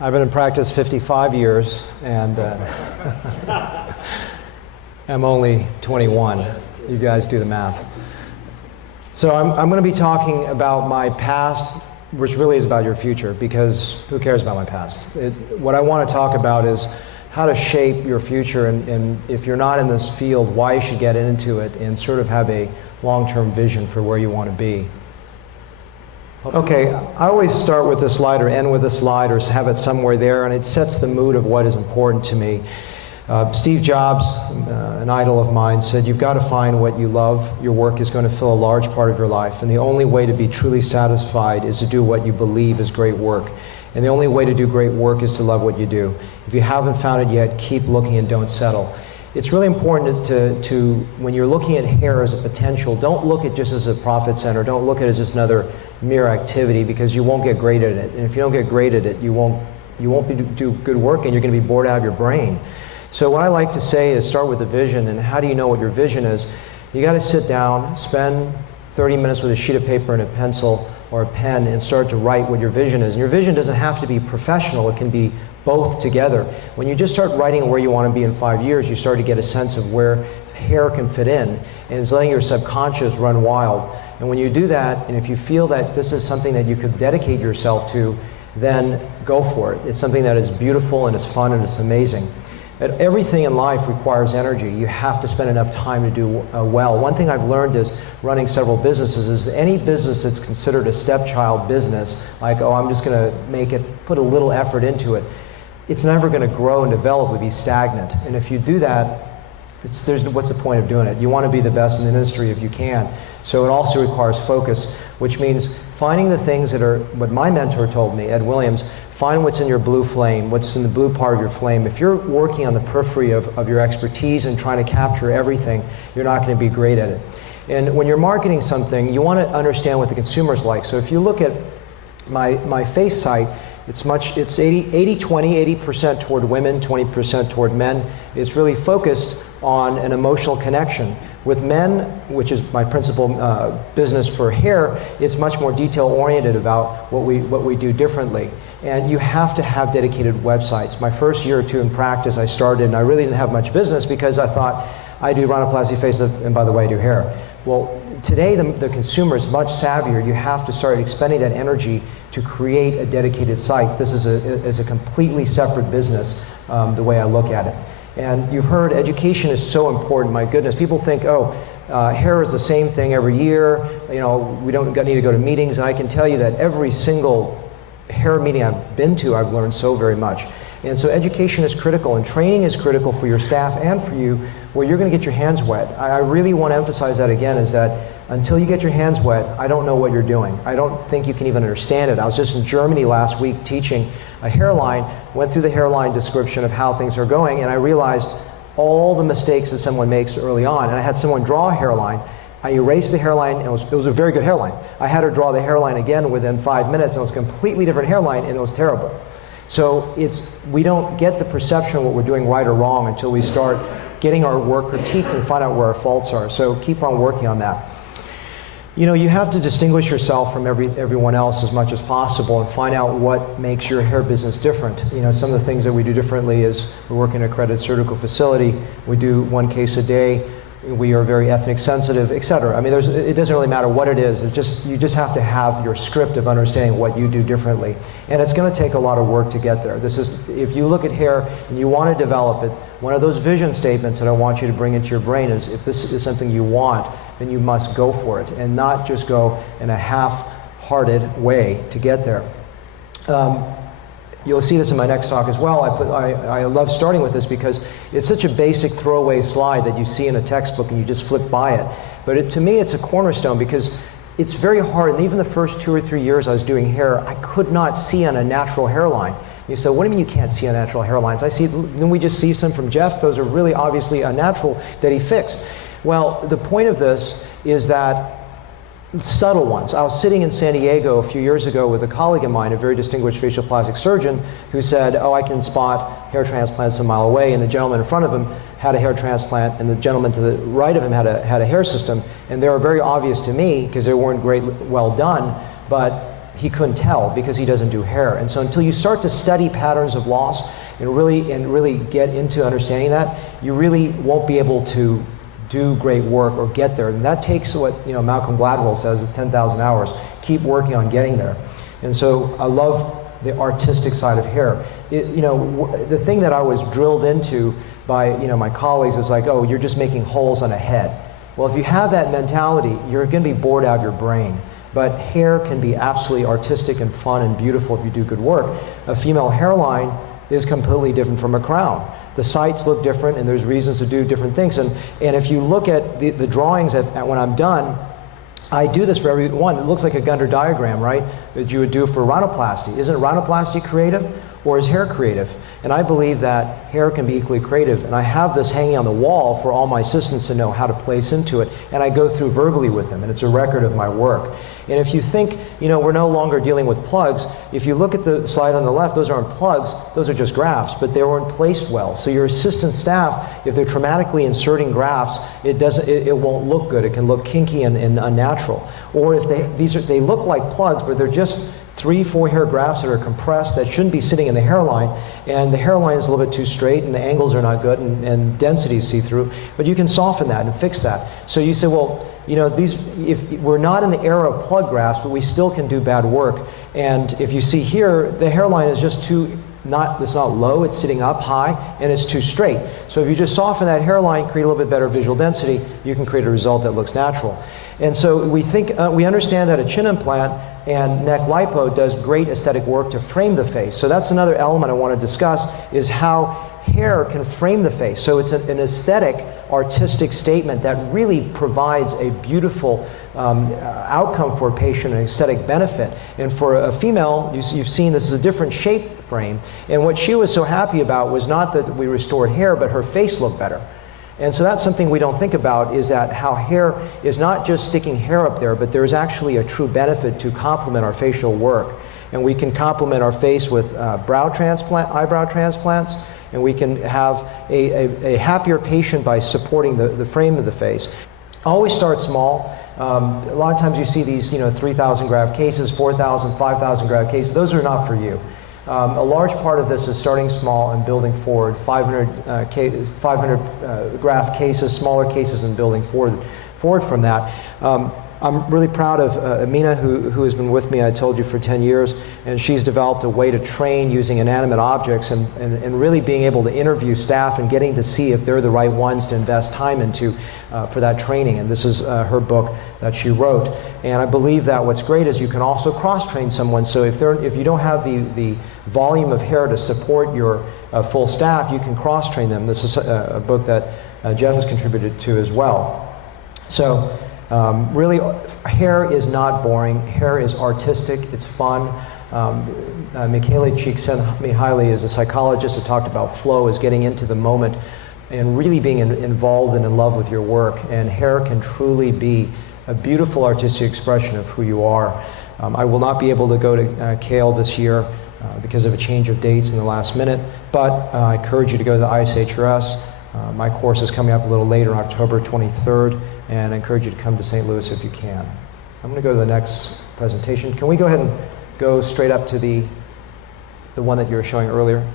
I've been in practice 55 years, and I'm only 21. You guys do the math. So I'm going to be talking about my past, which really is about your future, because who cares about my past? What I want to talk about is how to shape your future, and if you're not in this field, why you should get into it and sort of have a long-term vision for where you want to be. Okay, I always start with this slide or end with a slide or have it somewhere there, and it sets the mood of what is important to me. Steve Jobs, an idol of mine, said you've got to find what you love. Your work is going to fill a large part of your life, and the only way to be truly satisfied is to do what you believe is great work. And the only way to do great work is to love what you do. If you haven't found it yet, keep looking and don't settle. It's really important to when you're looking at hair as a potential, don't look at it just as a profit center. Don't look at it as just another mere activity, because you won't get great at it. And if you don't get great at it, you won't do good work, and you're going to be bored out of your brain. So what I like to say is start with a vision. And how do you know what your vision is? You got to sit down, spend 30 minutes with a sheet of paper and a pencil or a pen, and start to write what your vision is. And your vision doesn't have to be professional. It can be both together. When you just start writing where you want to be in 5 years, you start to get a sense of where hair can fit in, and it's letting your subconscious run wild. And when you do that, and if you feel that this is something that you could dedicate yourself to, then go for it. It's something that is beautiful and it's fun and it's amazing. But everything in life requires energy. You have to spend enough time to do well. One thing I've learned is running several businesses is any business that's considered a stepchild business, like, oh, I'm just going to make it, put a little effort into it, it's never going to grow and develop. It would be stagnant. And if you do that, what's the point of doing it? You want to be the best in the industry if you can. So it also requires focus, which means finding the things that are, what my mentor told me, Ed Williams, find what's in your blue flame, what's in the blue part of your flame. If you're working on the periphery of your expertise and trying to capture everything, you're not going to be great at it. And when you're marketing something, you want to understand what the consumer's like. So if you look at my face site, it's 80-20, 80% toward women, 20% toward men. It's really focused on an emotional connection. With men, which is my principal business for hair, it's much more detail-oriented about what we do differently. And you have to have dedicated websites. My first year or two in practice, I started, and I really didn't have much business because I thought, I do rhinoplasty, facelift, and by the way, I do hair. Well, today the consumer is much savvier. You have to start expending that energy to create a dedicated site. This is a completely separate business, the way I look at it. And you've heard education is so important. My goodness, people think, oh, hair is the same thing every year. You know, we don't need to go to meetings. And I can tell you that every single hair meeting I've been to, I've learned so very much. And so education is critical, and training is critical for your staff and for you, where you're going to get your hands wet. I really want to emphasize that again, is that until you get your hands wet, I don't know what you're doing. I don't think you can even understand it. I was just in Germany last week teaching a hairline, went through the hairline description of how things are going, and I realized all the mistakes that someone makes early on. And I had someone draw a hairline. I erased the hairline, and it was a very good hairline. I had her draw the hairline again within 5 minutes, and it was a completely different hairline, and it was terrible. So we don't get the perception of what we're doing right or wrong until we start getting our work critiqued and find out where our faults are. So keep on working on that. You know, you have to distinguish yourself from everyone else as much as possible and find out what makes your hair business different. You know, some of the things that we do differently is we work in an accredited surgical facility. We do 1 case a day. We are very ethnic sensitive, etc. I mean, it doesn't really matter what it is. You just have to have your script of understanding what you do differently. And it's going to take a lot of work to get there. If you look at hair and you want to develop it, one of those vision statements that I want you to bring into your brain is, if this is something you want, then you must go for it, and not just go in a half-hearted way to get there. You'll see this in my next talk as well. I love starting with this because it's such a basic throwaway slide that you see in a textbook and you just flip by it. But to me, it's a cornerstone because it's very hard. And even the first 2 or 3 years I was doing hair, I could not see on a natural hairline. You say, what do you mean you can't see on natural hairlines? Then we just see some from Jeff. Those are really obviously unnatural that he fixed. Well, the point of this is that subtle ones. I was sitting in San Diego a few years ago with a colleague of mine, a very distinguished facial plastic surgeon, who said, oh, I can spot hair transplants a mile away, and the gentleman in front of him had a hair transplant, and the gentleman to the right of him had a hair system, and they were very obvious to me because they weren't well done, but he couldn't tell because he doesn't do hair. And so until you start to study patterns of loss and really get into understanding that, you really won't be able to do great work or get there. And that takes what Malcolm Gladwell says, 10,000 hours. Keep working on getting there. And so I love the artistic side of hair. The thing that I was drilled into by my colleagues is like, oh, you're just making holes on a head. Well, if you have that mentality, you're going to be bored out of your brain. But hair can be absolutely artistic and fun and beautiful if you do good work. A female hairline is completely different from a crown. The sites look different, and there's reasons to do different things. And if you look at the drawings when I'm done, I do this for every one. It looks like a Gunter diagram, right? That you would do for rhinoplasty. Isn't rhinoplasty creative, or is hair creative? And I believe that hair can be equally creative. And I have this hanging on the wall for all my assistants to know how to place into it. And I go through verbally with them, and it's a record of my work. And if you think, we're no longer dealing with plugs, if you look at the slide on the left, those aren't plugs, those are just grafts, but they weren't placed well. So your assistant staff, if they're traumatically inserting grafts, it won't look good. It can look kinky and unnatural. Or if they look like plugs, but they're just 3-4 hair grafts that are compressed that shouldn't be sitting in the hairline, and the hairline is a little bit too straight and the angles are not good and density is see-through, but you can soften that and fix that. So you say, well, if we're not in the era of plug grafts, but we still can do bad work. And if you see here, the hairline is just it's not low, it's sitting up high, and it's too straight. So if you just soften that hairline, create a little bit better visual density, you can create a result that looks natural. And so we understand that a chin implant and neck lipo does great aesthetic work to frame the face. So that's another element I want to discuss, is how hair can frame the face. So it's an aesthetic, artistic statement that really provides a beautiful outcome for a patient, an aesthetic benefit. And for a female, you've seen this is a different shape frame. And what she was so happy about was not that we restored hair, but her face looked better. And so that's something we don't think about, is that how hair is not just sticking hair up there, but there's actually a true benefit to complement our facial work. And we can complement our face with eyebrow transplants, and we can have a happier patient by supporting the frame of the face. Always start small. A lot of times you see these 3,000 graft cases, 4,000, 5,000 graft cases. Those are not for you. A large part of this is starting small and building forward. 500 graft cases, smaller cases, and building forward from that. I'm really proud of Amina, who has been with me, I told you, for 10 years, and she's developed a way to train using inanimate objects and really being able to interview staff and getting to see if they're the right ones to invest time into for that training. And this is her book that she wrote. And I believe that what's great is you can also cross-train someone. So if you don't have the volume of hair to support your full staff, you can cross-train them. This is a book that Jeff has contributed to as well. So really, hair is not boring. Hair is artistic. It's fun. Michele Csikszentmihalyi is a psychologist that talked about flow as getting into the moment and really being involved and in love with your work. And hair can truly be a beautiful artistic expression of who you are. I will not be able to go to Cale this year because of a change of dates in the last minute, but I encourage you to go to the AAFPRS. My course is coming up a little later, October 23rd, and I encourage you to come to St. Louis if you can. I'm going to go to the next presentation. Can we go ahead and go straight up to the one that you were showing earlier?